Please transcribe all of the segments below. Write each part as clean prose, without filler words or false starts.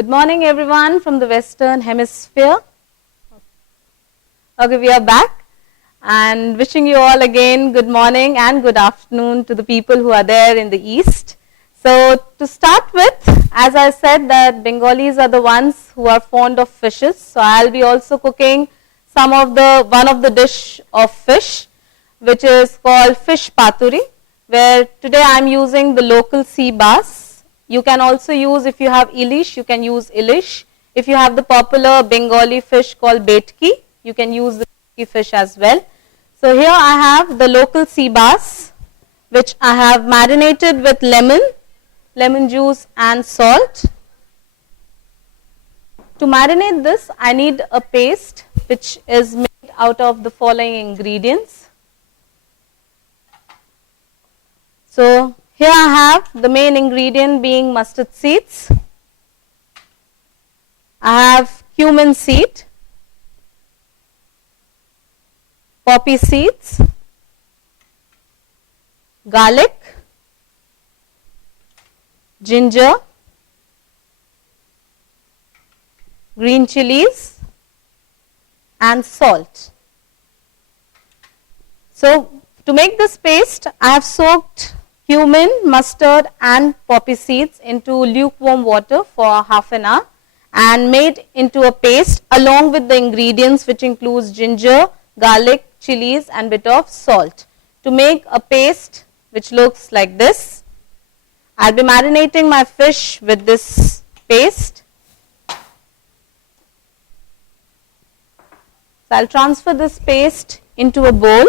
Good morning everyone from the Western Hemisphere. Okay, we are back and wishing you all again good morning and good afternoon to the people who are there in the East. So to start with, as I said that Bengalis are the ones who are fond of fishes. So I'll be also cooking one of the dish of fish, which is called fish paturi, where today I'm using the local sea bass. You can also use, if you have ilish, you can use ilish. If you have the popular Bengali fish called betki, you can use the betki fish as well. So here I have the local sea bass, which I have marinated with lemon juice and salt. To marinate this, I need a paste which is made out of the following ingredients. So here I have the main ingredient being mustard seeds. I have cumin seed, poppy seeds, garlic, ginger, green chilies and salt. So to make this paste, I have soaked cumin, mustard and poppy seeds into lukewarm water for half an hour and made into a paste along with the ingredients, which includes ginger, garlic, chilies and bit of salt, to make a paste which looks like this. I'll be marinating my fish with this paste. So I'll transfer this paste into a bowl.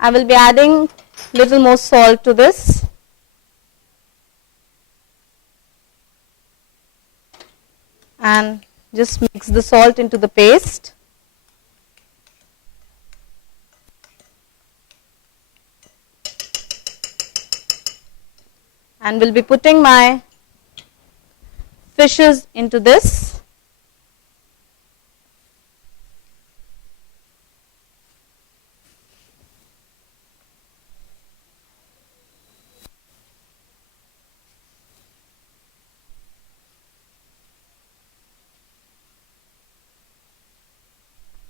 I will be adding little more salt to this. And just mix the salt into the paste. And will be putting my fishes into this.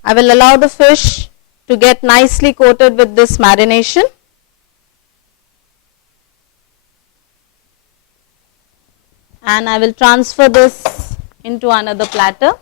I will allow the fish to get nicely coated with this marination. And I will transfer this into another platter.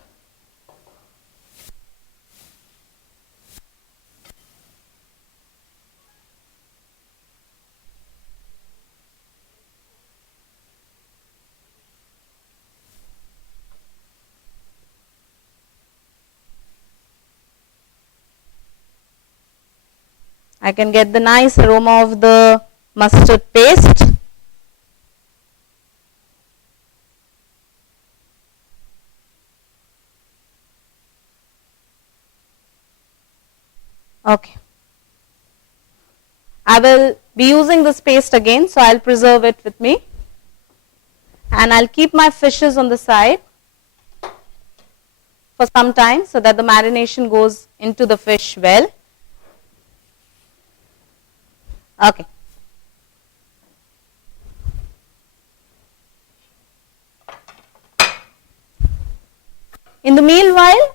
I can get the nice aroma of the mustard paste. Okay. I will be using this paste again, so I'll preserve it with me. And I'll keep my fishes on the side for some time so that the marination goes into the fish well. Okay. In the meanwhile,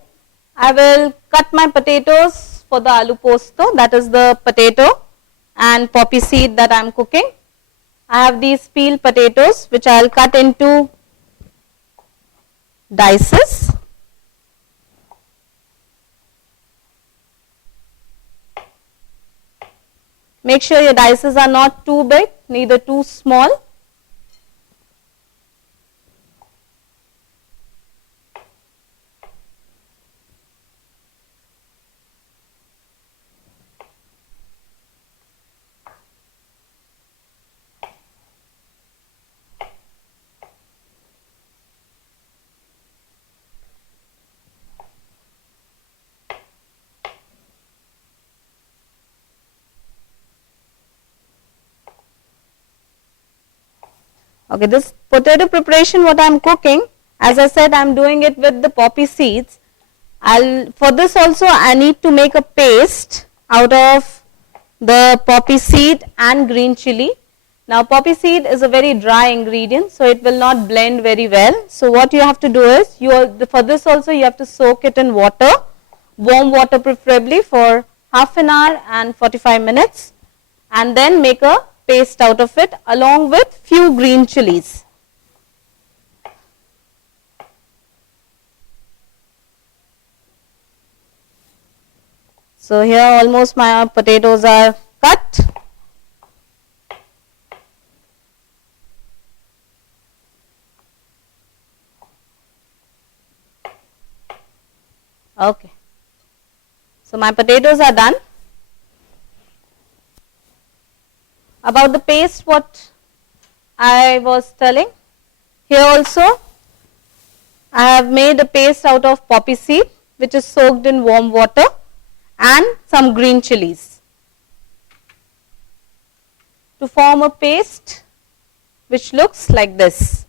I will cut my potatoes for the aloo posto, that is the potato and poppy seed that I am cooking. I have these peeled potatoes which I will cut into dices. Make sure your dices are not too big, neither too small. Okay, this potato preparation what I am cooking, As I said, I am doing it with the poppy seeds. For this also I need to make a paste out of the poppy seed and green chili. Now poppy seed is a very dry ingredient, so it will not blend very well. So what you have to do is, for this also you have to soak it in water, warm water preferably, for half an hour and 45 minutes, and then make a paste out of it along with few green chilies. So here almost my potatoes are cut. Okay. So my potatoes are done. About the paste, what I was telling, here also I have made a paste out of poppy seed, which is soaked in warm water, and some green chilies to form a paste which looks like this.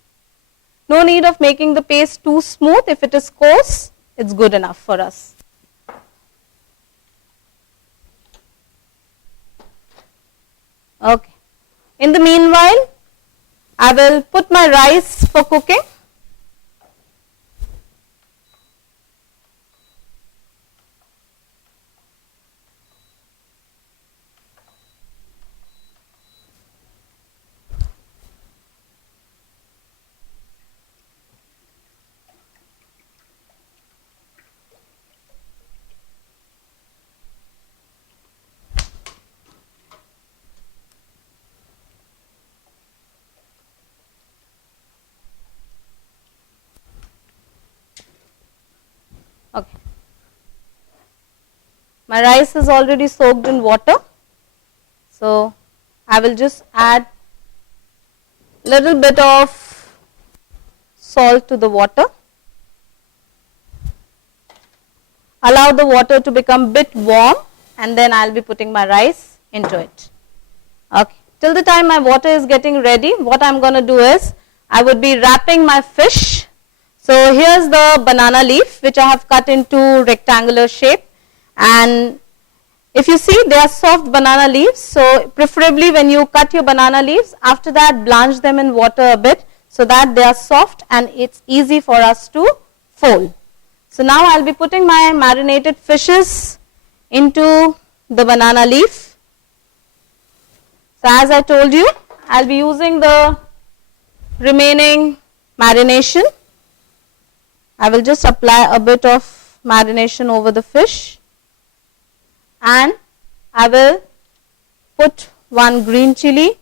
No need of making the paste too smooth. If it is coarse, it's good enough for us. Okay. In the meanwhile, I will put my rice for cooking. Okay. My rice is already soaked in water, so I will just add little bit of salt to the water. Allow the water to become bit warm, and then I'll be putting my rice into it. Okay. Till the time my water is getting ready, what I'm going to do is, I would be wrapping my fish. So here's the banana leaf which I have cut into rectangular shape, and if you see, they are soft banana leaves. So preferably when you cut your banana leaves, after that blanch them in water a bit so that they are soft and it's easy for us to fold. So now I'll be putting my marinated fishes into the banana leaf. So as I told you, I'll be using the remaining marination. I will just apply a bit of marination over the fish, and I will put one green chili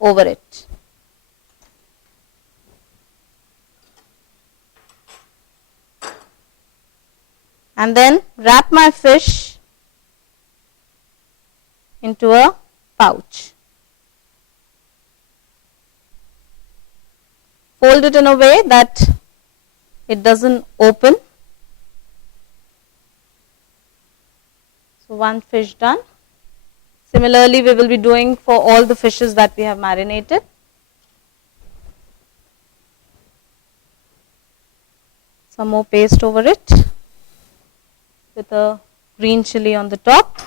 over it. And then wrap my fish into a pouch. Fold it in a way that it doesn't open. So one fish done. Similarly, we will be doing for all the fishes that we have marinated. Some more paste over it with a green chili on the top.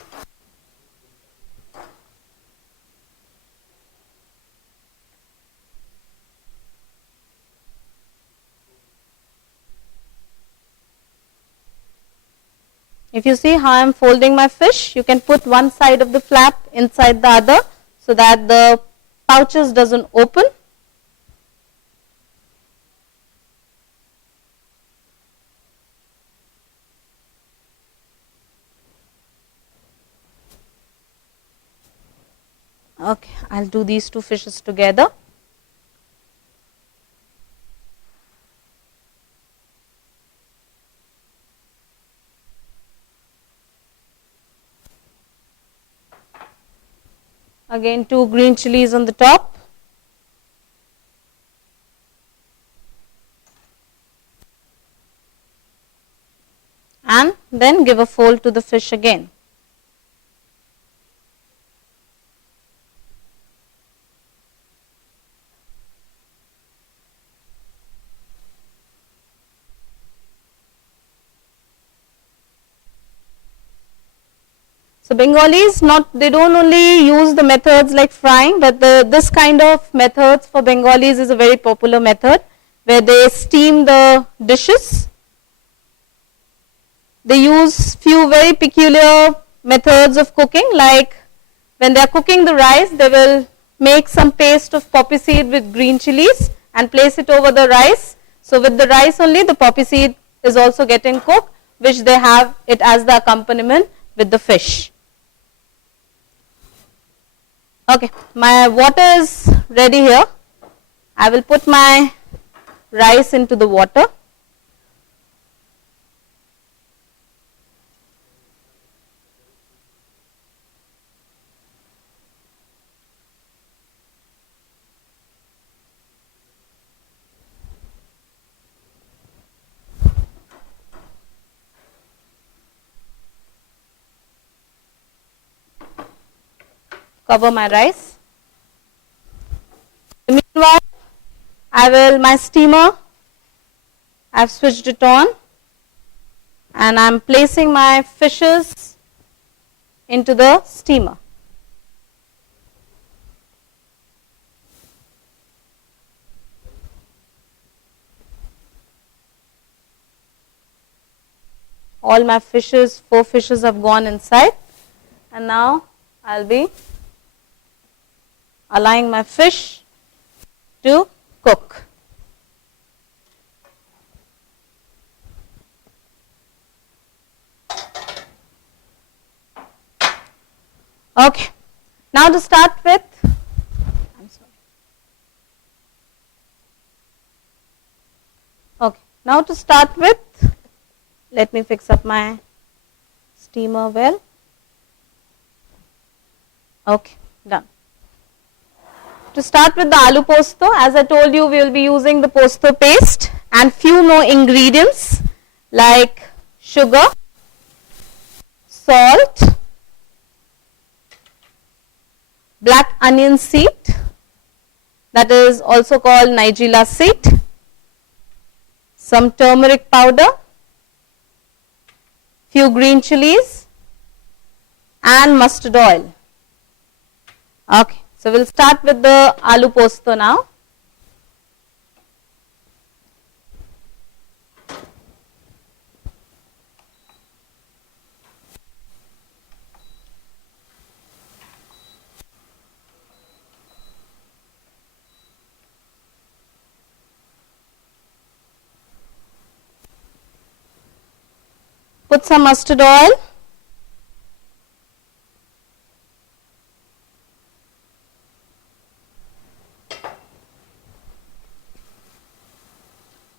If you see how I am folding my fish, you can put one side of the flap inside the other so that the pouches doesn't open. Okay, I'll do these two fishes together. Again, two green chilies on the top. And then give a fold to the fish again. So Bengalis they don't only use the methods like frying, but this kind of methods for Bengalis is a very popular method where they steam the dishes. They use few very peculiar methods of cooking, like when they are cooking the rice, they will make some paste of poppy seed with green chilies and place it over the rice. So with the rice only, the poppy seed is also getting cooked, which they have it as the accompaniment with the fish. Okay, my water is ready here. I will put my rice into the water. Cover my rice. Meanwhile, my steamer, I've switched it on and I'm placing my fishes into the steamer. All my fishes, 4 fishes have gone inside, and now I'll be allowing my fish to cook. Okay, now to start with, let me fix up my steamer well. Okay, done. To start with the aloo posto, as I told you, we will be using the posto paste and few more ingredients like sugar, salt, black onion seed, that is also called nigella seed, some turmeric powder, few green chilies and mustard oil. Okay, so we'll start with the aloo posto now. Put some mustard oil.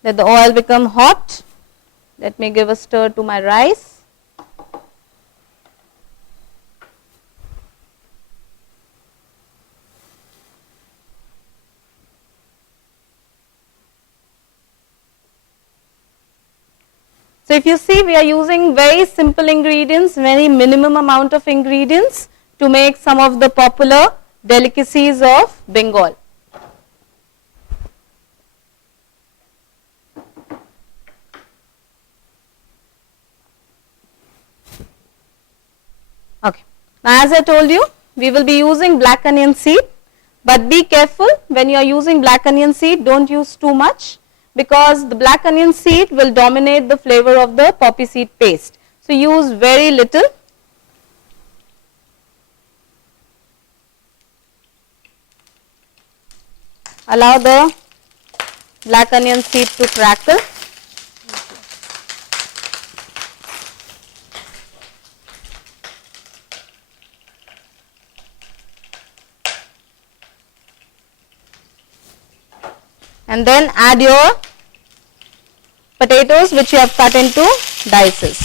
Let the oil become hot. Let me give a stir to my rice. So if you see, we are using very simple ingredients, very minimum amount of ingredients to make some of the popular delicacies of Bengal. Okay. Now as I told you, we will be using black onion seed, but be careful when you are using black onion seed, don't use too much, because the black onion seed will dominate the flavor of the poppy seed paste. So use very little. Allow the black onion seed to crackle. And then add your potatoes which you have cut into dices.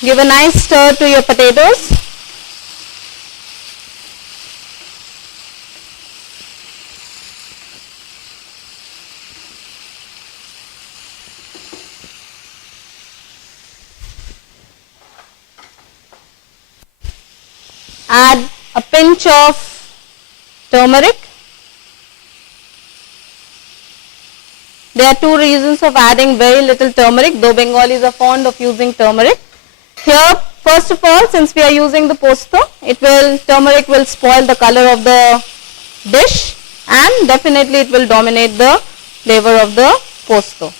Give a nice stir to your potatoes. add a pinch of turmeric. There are two reasons of adding very little turmeric, though Bengalis are fond of using turmeric. Here, first of all, since we are using the posto, turmeric will spoil the color of the dish, and definitely it will dominate the flavor of the posto.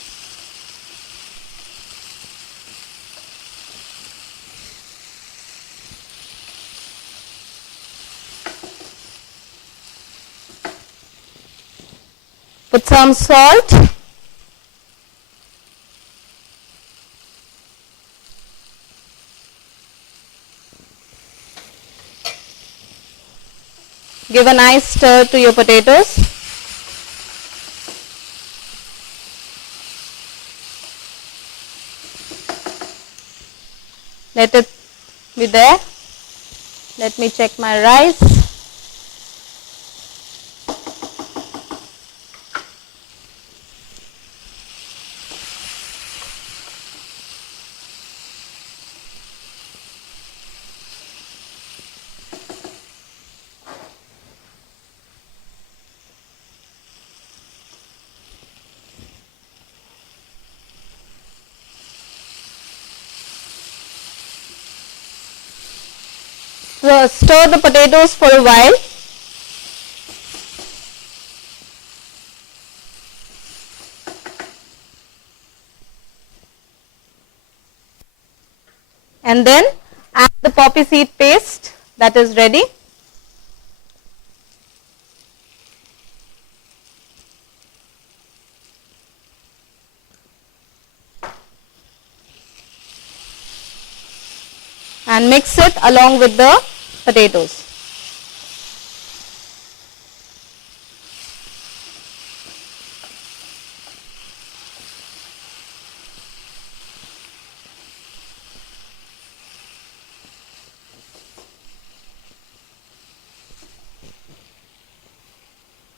Put some salt. Give a nice stir to your potatoes. Let it be there. Let me check my rice. So stir the potatoes for a while. And then add the poppy seed paste that is ready. And mix it along with the potatoes.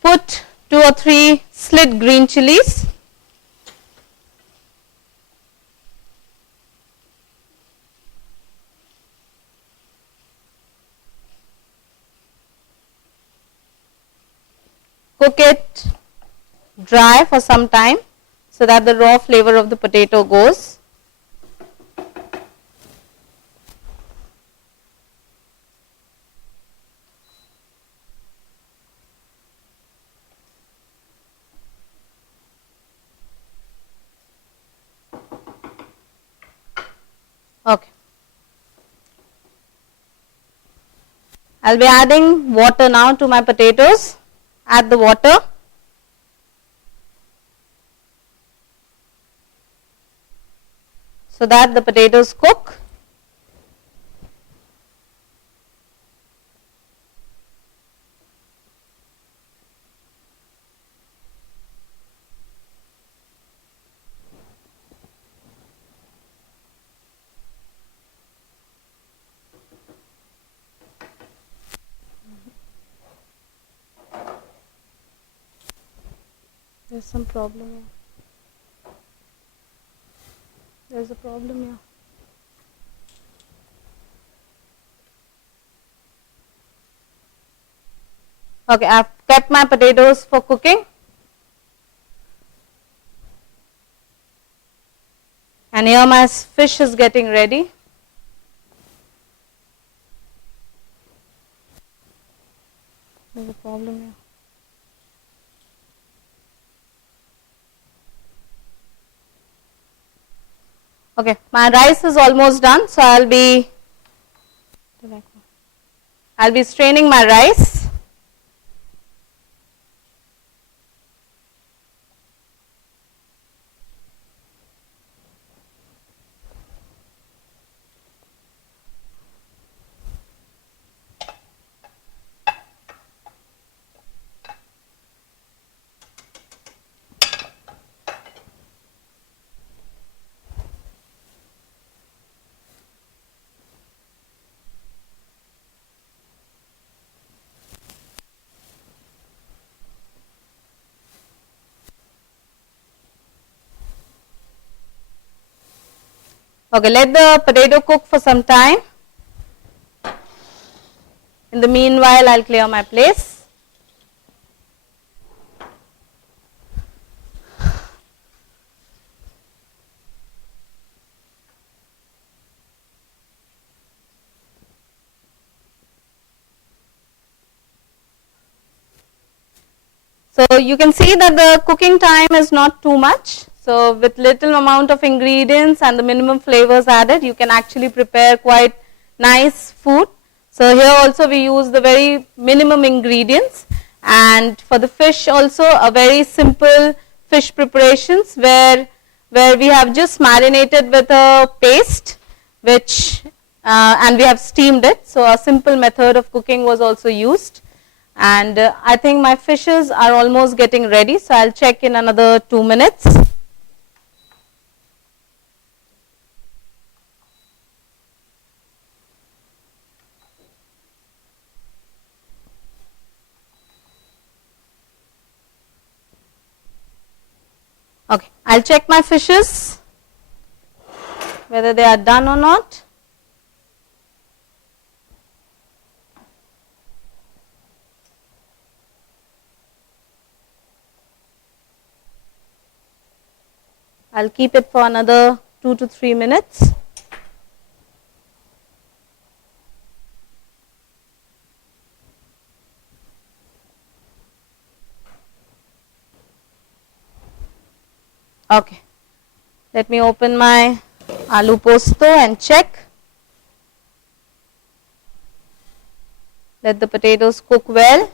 Put 2 or 3 slit green chilies. Cook it dry for some time so that the raw flavor of the potato goes. Okay. I'll be adding water now to my potatoes. Add the water. So that the potatoes cook. There's some problem here. There's a problem here. Okay, I've kept my potatoes for cooking. And here my fish is getting ready. There's a problem here. Okay, my rice is almost done, so I'll be straining my rice. Okay, let the potato cook for some time. In the meanwhile, I'll clear my place. So you can see that the cooking time is not too much. So with little amount of ingredients and the minimum flavors added, you can actually prepare quite nice food. So here also we use the very minimum ingredients, and for the fish also a very simple fish preparations where we have just marinated with a paste which and we have steamed it. So a simple method of cooking was also used. And I think my fishes are almost getting ready, so I'll check in another 2 minutes. Okay, I'll check my fishes whether they are done or not. I'll keep it for another 2 to 3 minutes. Okay, let me open my aloo posto and check. Let the potatoes cook well.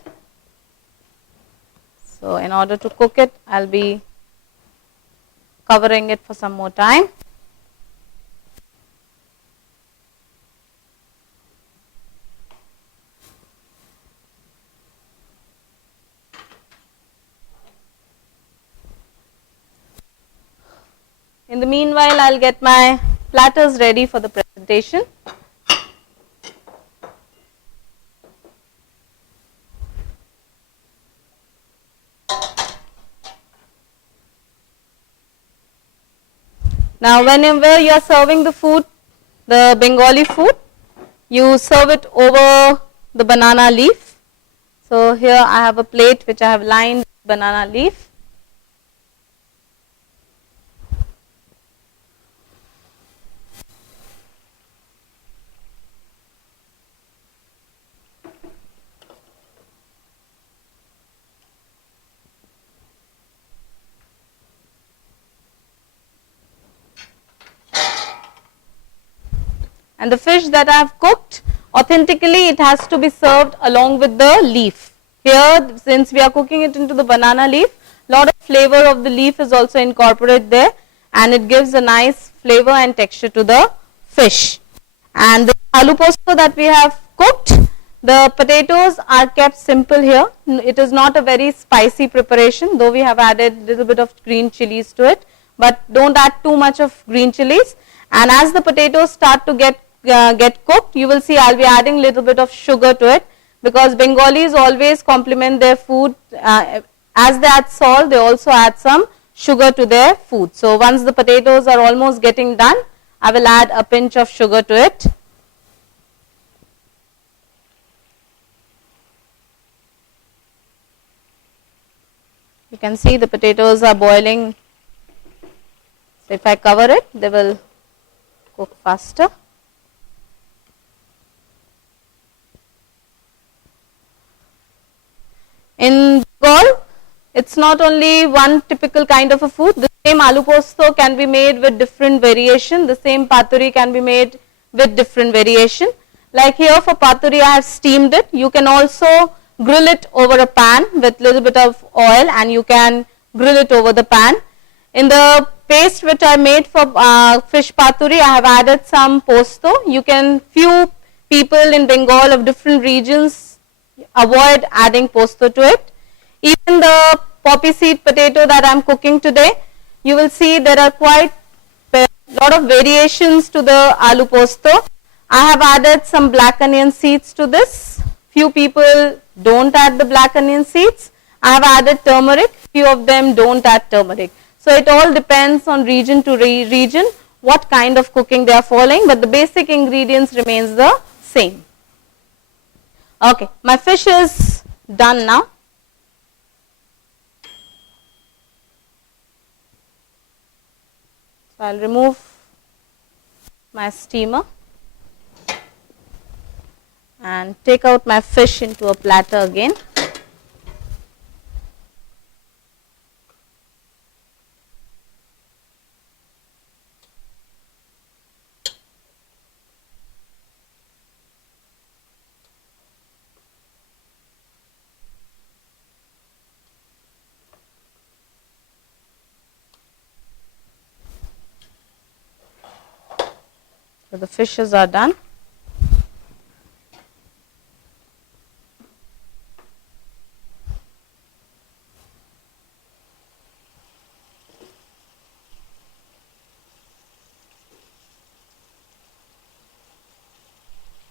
So in order to cook it, I'll be covering it for some more time. In the meanwhile, I'll get my platters ready for the presentation. Now, whenever you are serving the food, the Bengali food, you serve it over the banana leaf. So here I have a plate which I have lined with banana leaf. And the fish that I have cooked, authentically it has to be served along with the leaf. Here, since we are cooking it into the banana leaf, lot of flavor of the leaf is also incorporated there, and it gives a nice flavor and texture to the fish. And the aloo posto that we have cooked, the potatoes are kept simple here. It is not a very spicy preparation, though we have added little bit of green chilies to it, but don't add too much of green chilies. And as the potatoes start to get cooked, you will see I'll be adding little bit of sugar to it, because Bengalis always complement their food, as they add salt, they also add some sugar to their food. So once the potatoes are almost getting done, I will add a pinch of sugar to it. You can see the potatoes are boiling. So if I cover it, they will cook faster. In Bengal, it's not only one typical kind of a food. The same aloo posto can be made with different variation. The same paturi can be made with different variation. Like here for paturi, I have steamed it. You can also grill it over a pan with little bit of oil, and you can grill it over the pan. In the paste which I made for fish paturi, I have added some posto. You can, few people in Bengal of different regions avoid adding posto to it. Even the poppy seed potato that I am cooking today, you will see there are quite a lot of variations to the aloo posto. I have added some black onion seeds to this. Few people don't add the black onion seeds. I have added turmeric. Few of them don't add turmeric. So it all depends on region to region what kind of cooking they are following, but the basic ingredients remains the same. Okay, my fish is done now. So I'll remove my steamer and take out my fish into a platter again. So the fishes are done.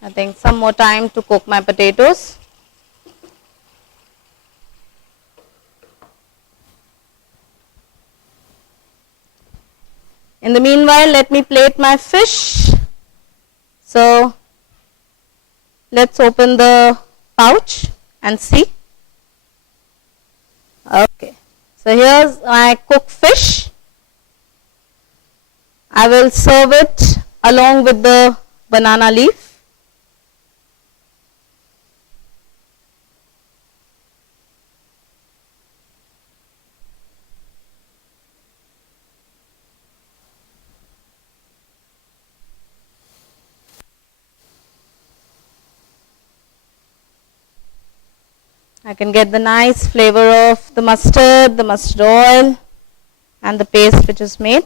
I think some more time to cook my potatoes. In the meanwhile, let me plate my fish. So let's open the pouch and see. Okay, so here's my cooked fish. I will serve it along with the banana leaf. I can get the nice flavor of the mustard oil and the paste which is made.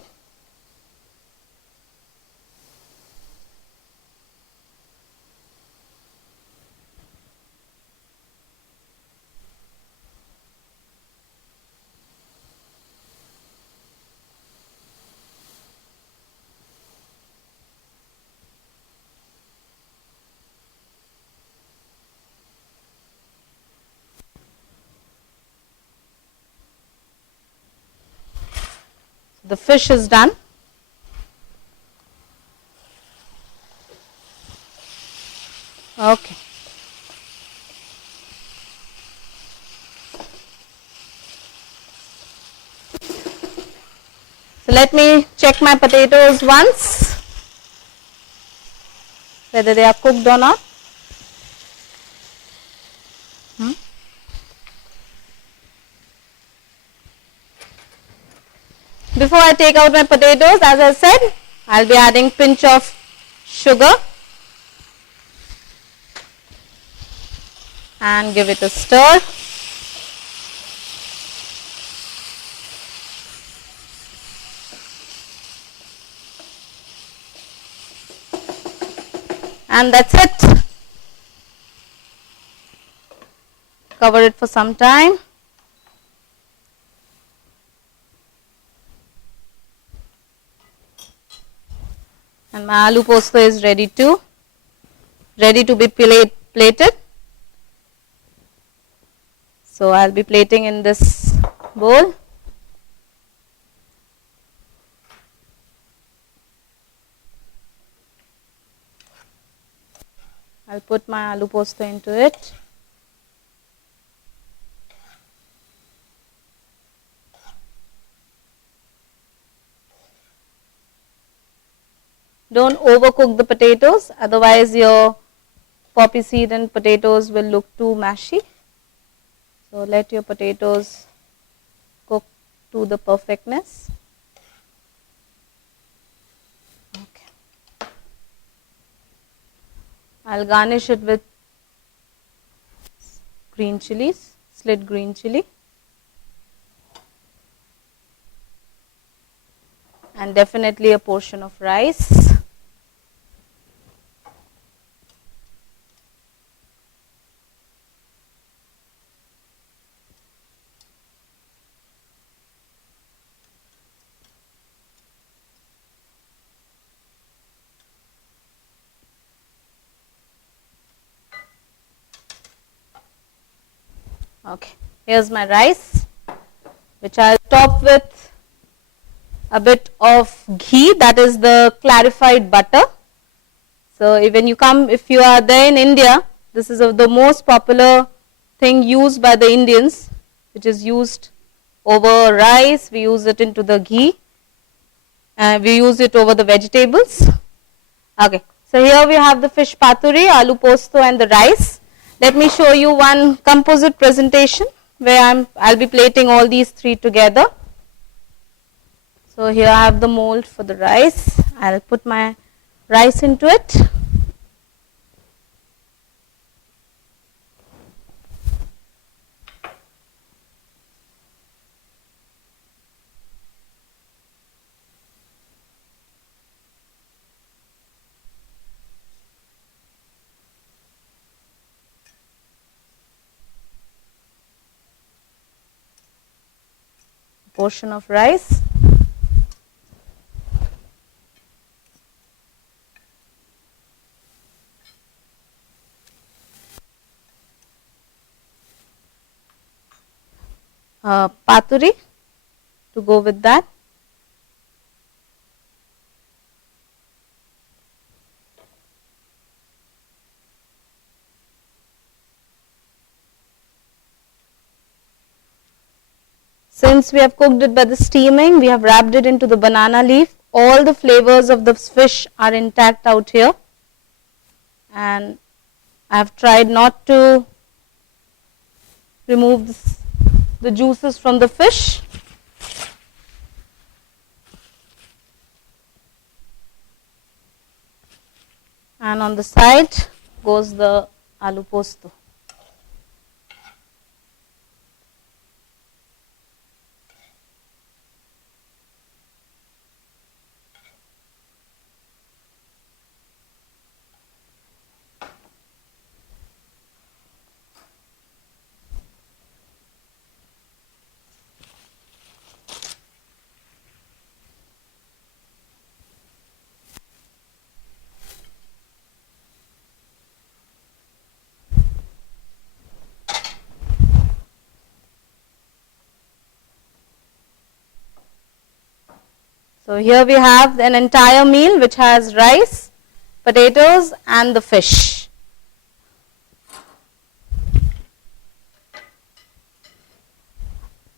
The fish is done. Okay. So let me check my potatoes once, whether they are cooked or not. Before I take out my potatoes, as I said, I'll be adding pinch of sugar and give it a stir. And that's it. Cover it for some time. And my aloo posto is ready to be plated. So I'll be plating in this bowl. I'll put my aloo posto into it. Don't overcook the potatoes, otherwise your poppy seed and potatoes will look too mashy. So let your potatoes cook to the perfectness. Okay. I'll garnish it with green chilies, slit green chili, and definitely a portion of rice. Okay, here's my rice, which I'll top with a bit of ghee, that is the clarified butter. So if you are there in India, This is the most popular thing used by the Indians, which is used over rice. We use it into the ghee. We use it over the vegetables. Okay, so here we have the fish paturi, aloo posto and the rice. Let me show you one composite presentation where I'll be plating all these three together. So here I have the mold for the rice. I'll put my rice into it. Portion of rice. Paturi to go with that. Since we have cooked it by the steaming, we have wrapped it into the banana leaf. All the flavors of the fish are intact out here. And I have tried not to remove the juices from the fish. And on the side goes the aloo posto. So here we have an entire meal which has rice, potatoes and the fish.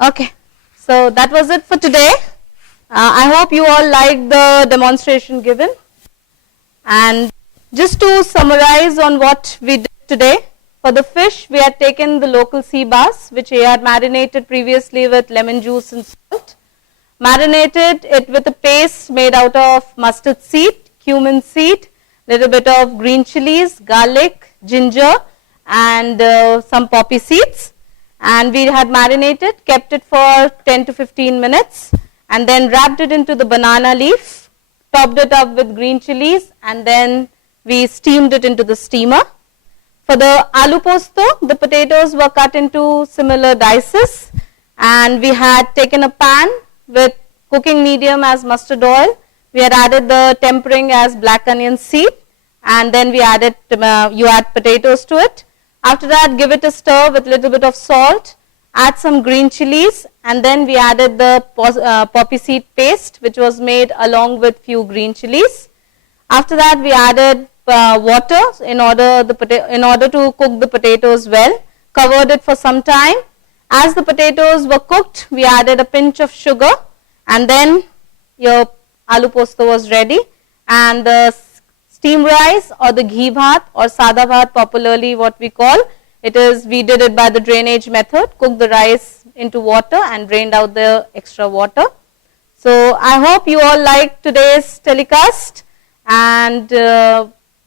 Okay, so that was it for today. I hope you all liked the demonstration given. And just to summarize on what we did today, for the fish we had taken the local sea bass which we had marinated previously with lemon juice and salt. Marinated it with a paste made out of mustard seed, cumin seed, little bit of green chilies, garlic, ginger and some poppy seeds. And we had marinated, kept it for 10 to 15 minutes and then wrapped it into the banana leaf, topped it up with green chilies and then we steamed it into the steamer. For the aloo posto, the potatoes were cut into similar dices and we had taken a pan with cooking medium as mustard oil. We had added the tempering as black onion seed and then we added, you add potatoes to it. After that, give it a stir with little bit of salt, add some green chilies and then we added the poppy seed paste which was made along with few green chilies. After that, we added water in order to cook the potatoes well, covered it for some time. As the potatoes were cooked, we added a pinch of sugar and then your aloo posto was ready. And the steamed rice or the ghee bhat or sada bhat popularly what we call, we did it by the drainage method, cooked the rice into water and drained out the extra water. So I hope you all liked today's telecast and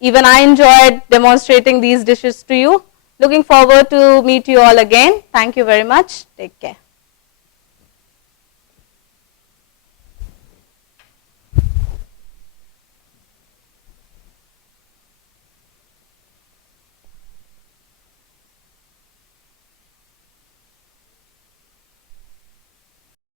even I enjoyed demonstrating these dishes to you. Looking forward to meet you all again. Thank you very much. Take care.